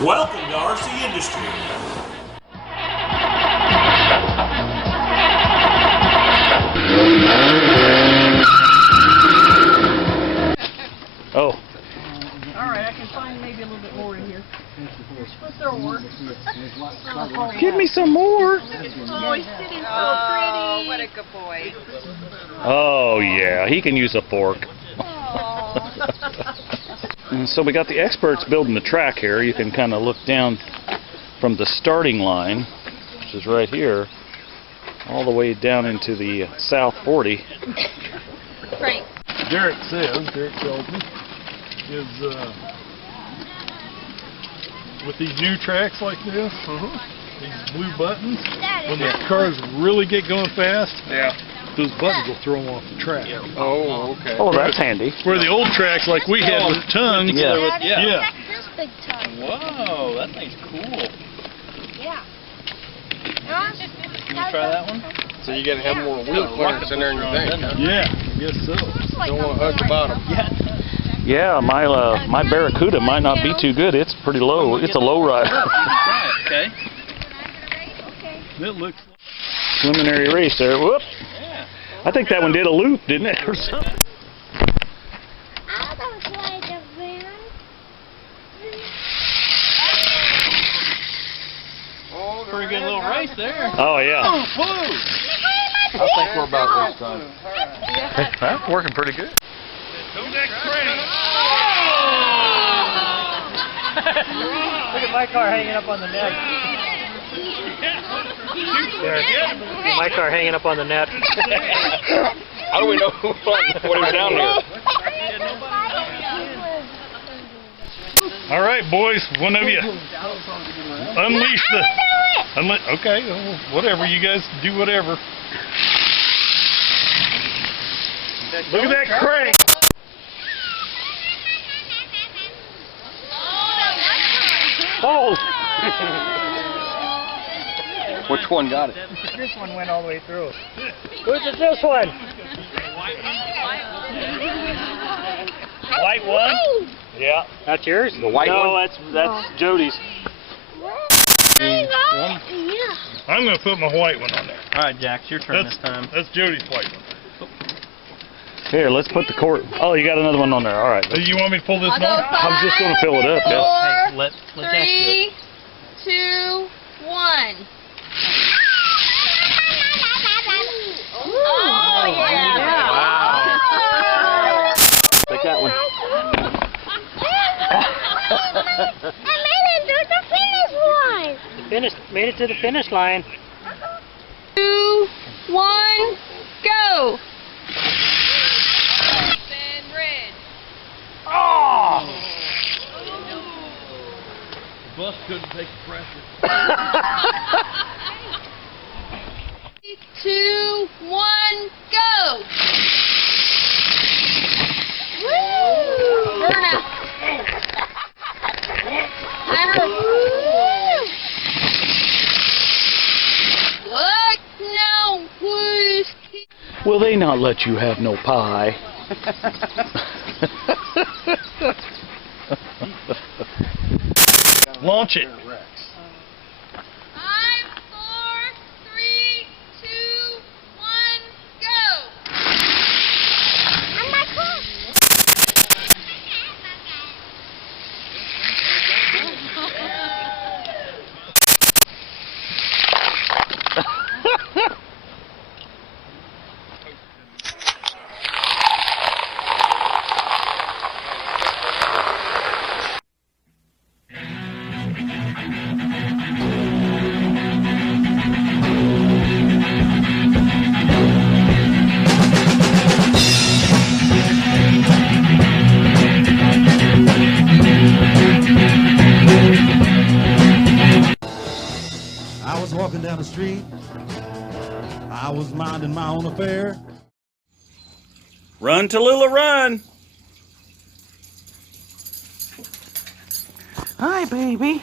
Welcome to RC Industry. Oh. Alright, I can find maybe a little bit more in here. Let's throw more. Give me some more. Oh, he's sitting so pretty. Oh, what a good boy. Oh, yeah, he can use a fork. And so we got the experts building the track here. You can kind of look down from the starting line, which is right here, all the way down into the South 40. Right. Derek tells me, is with these new tracks like this, these blue buttons, when the cars really get going fast, those buttons will throw them off the track. Oh, okay. Oh, that's handy. Where the old tracks like we had with tongues, Yeah. This big tongue. Whoa, that thing's cool. Yeah. Can you try that one? So you gotta have more wheel clearance in there than you think, huh? yeah, I guess so. Don't want to hug the bottom. Yeah, my Barracuda might not be too good. It's pretty low. It's a low rider. Okay. It looks Preliminary race there. Whoop. I think that one did a loop, didn't it, or something? I don't like the van. Pretty good little race there. Oh, yeah. I think we're about this time. That's working pretty good. Look at my car hanging up on the net. There. My car hanging up on the net. How do we know what is down here? all right, boys. One of you unleash the. Okay, whatever. You guys do whatever. Look at that crank. Oh! Which one got it? This one went all the way through. Which is this one? White one? Yeah. That's yours? The white no, one? that's Jody's. Yeah. I'm going to put my white one on there. All right, Jack, it's your turn this time. That's Jody's white one. Here, let's put the court. Oh, you got another one on there. All right. Do you want me to pull this one on? I'm just going to fill it up. Yeah. Hey, let Jack do it. 3, 2, 1. Oh, yeah. Wow. Take that one. I made it to the finish line. Made it to the finish line. 2, 1, go. Bus couldn't take the pressure. 2, 1, go. Burn out. Look now, please. Will they not let you have no pie? Launch it. 5, 4, 3, 2, 1, go. And my car. I was walking down the street. I was minding my own affair. Run, Tallulah, run! Hi, baby.